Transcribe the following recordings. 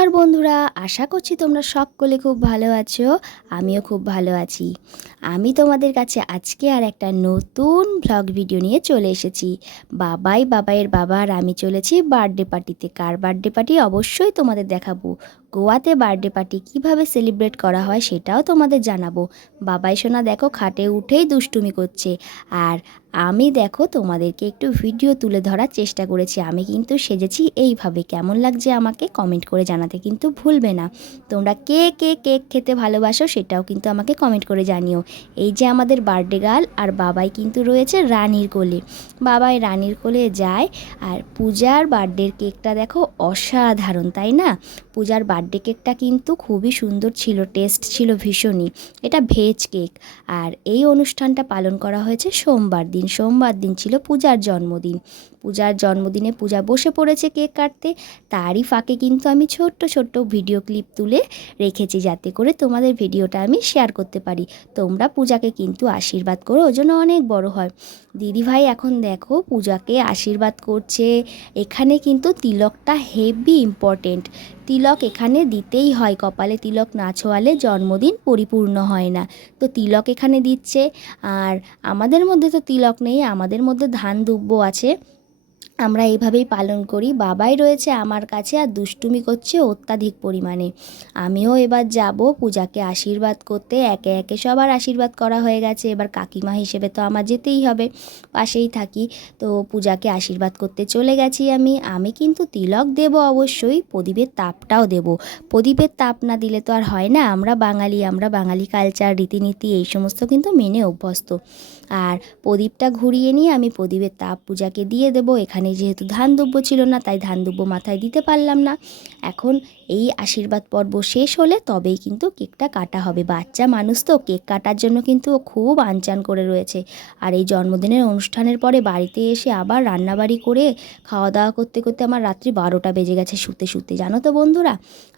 নমস্কার বন্ধুরা, আশা করছি তোমরা সকলে খুব ভালো আছো, আমিও খুব ভালো আছি। আমি তোমাদের কাছে আজকে আর একটা নতুন ভ্লগ ভিডিও নিয়ে চলে এসেছি। বাবাই বাবাইয়ের বাবা আর আমি চলেছি বার্থডে পার্টিতে কার বার্থডে পার্টি অবশ্যই তোমাদের দেখাবো। গোয়াতে বার্থডে পার্টি কীভাবে সেলিব্রেট করা হয় সেটাও তোমাদের জানাব। বাবাই সোনা দেখো খাটে উঠেই দুষ্টুমি করছে। আর আমি দেখো তোমাদেরকে একটু ভিডিও তুলে ধরার চেষ্টা করেছি। আমি কিন্তু সেজেছি এইভাবে। কেমন লাগছে আমাকে কমেন্ট করে জানাতে কিন্তু ভুলবে না। তোমরা কে কে কেক খেতে ভালোবাসো সেটাও কিন্তু আমাকে কমেন্ট করে জানিও। এই যে আমাদের বার্থডে গার্ল আর বাবাই কিন্তু রয়েছে রানীর কোলে। বাবাই রানীর কোলে যায় আর পূজার বার্থডের কেকটা দেখো অসাধারণ, তাই না? পূজার বার্থডে কেকটা কিন্তু খুবই সুন্দর ছিল টেস্ট ছিল ভীষণই। এটা ভেজ কেক আর এই অনুষ্ঠানটা পালন করা হয়েছে সোমবার দিন। সোমবার দিন ছিল পূজার জন্মদিন। পূজার জন্মদিনে পূজা বসে পড়েছে কেক কাটতে। তারই ফাঁকে কিন্তু আমি ছোট্ট ছোট্ট ভিডিও ক্লিপ তুলে রেখেছি যাতে করে তোমাদের ভিডিওটা আমি শেয়ার করতে পারি। তোমরা পূজাকে কিন্তু আশীর্বাদ করো, ওই জন্য অনেক বড় হয়। দিদিভাই, এখন দেখো, পূজাকে আশীর্বাদ করছে। এখানে কিন্তু তিলকটা হেভি ইম্পর্টেন্ট তিলক এখানে দিতেই হয়, কপালে তিলক না ছোঁয়ালে জন্মদিন পরিপূর্ণ হয় না। তো তিলক এখানে দিচ্ছে, আর আমাদের মধ্যে তো তিলক নেই, আমাদের মধ্যে ধান দুব্য আছে। আমরা এইভাবেই পালন করি। বাবাই রয়েছে আমার কাছে আর দুষ্টুমি করছে অত্যাধিক পরিমাণে। আমিও এবার যাব পূজাকে আশীর্বাদ করতে। একে একে সবার আশীর্বাদ করা হয়ে গেছে। এবার কাকিমা হিসেবে তো আমার যেতেই হবে। পাশেই থাকি। তো পূজাকে আশীর্বাদ করতে চলে গেছি আমি। আমি কিন্তু তিলক দেব অবশ্যই, প্রদীপের তাপটাও দেব। প্রদীপের তাপ না দিলে তো আর হয় না। আমরা বাঙালি আমরা বাঙালি কালচার রীতিনীতি, এই সমস্ত কিন্তু মেনে অভ্যস্ত। আর প্রদীপটা ঘুরিয়ে নিয়ে আমি প্রদীপের তাপ পূজাকে দিয়ে দেবো। এখানে যেহেতু ধান দুব্য ছিল না, তাই ধান দুব্য মাথায় দিতে পারলাম না। এখন এই আশীর্বাদ পর্ব শেষ হলে তবেই কিন্তু কেকটা কাটা হবে। বাচ্চা মানুষ তো, কেক কাটার জন্য কিন্তু খুব আনচান করে রয়েছে। আর এই জন্মদিনের অনুষ্ঠানের পরে বাড়িতে এসে আবার রান্নাবাড়ি করে খাওয়া দাওয়া করতে করতে আমার রাত্রি বারোটা বেজে গেছে শুতে শুতে, জানো তো বন্ধুরা?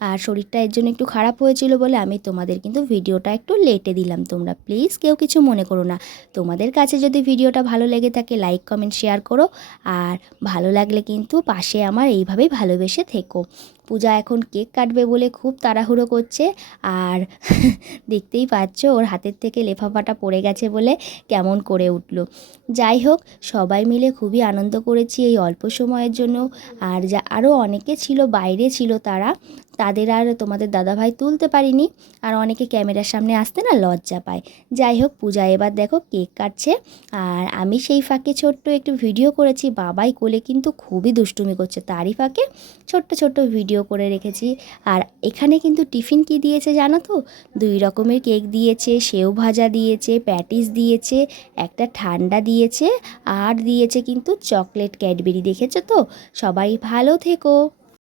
আর শরীরটা এর জন্য একটু খারাপ হয়েছিল বলে আমি তোমাদের কিন্তু ভিডিওটা একটু লেটে দিলাম। তোমরা প্লিজ কেউ কিছু মনে করো না। তোমাদের কাছে যদি ভিডিওটা ভালো লেগে থাকে লাইক কমেন্ট শেয়ার করো। আর ভালো লাগলে কিন্তু পাশে আমার এইভাবেই ভালোবেসে থেকো। পূজা এখন কেক কাটবে বলে খুব তাড়াহুড়ো করছে আর দেখতেই পাচ্ছ ওর হাতের থেকে লেফাফাটা পড়ে গেছে বলে কেমন করে উঠল। যাই হোক, সবাই মিলে খুবই আনন্দ করেছি এই অল্প সময়ের জন্য। আর যা আরও অনেকে ছিল, বাইরে ছিল তারা, তাদের আর তোমাদের দাদাভাই তুলতে পারিনি। আর অনেকে ক্যামেরার সামনে আসতে না লজ্জা পায়। যাই হোক, পূজা এবার দেখো কেক কাটছে। আর আমি সেই ফাঁকে ছোট্ট একটু ভিডিও করেছি, বাবাই কোলে কিন্তু খুবই দুষ্টুমি করছে। তারই ফাঁকে ছোট্ট ছোট্ট ভিডিও করে রেখেছি। আর এখানে কিন্তু টিফিন কি দিয়েছে জানো তো? দুই রকমের কেক দিয়েছে, সেও ভাজা দিয়েছে প্যাটিস দিয়েছে, একটা ঠান্ডা দিয়েছে, আর দিয়েছে কিন্তু চকলেট ক্যাডবেরি দেখেছ তো? সবাই ভালো থেকো।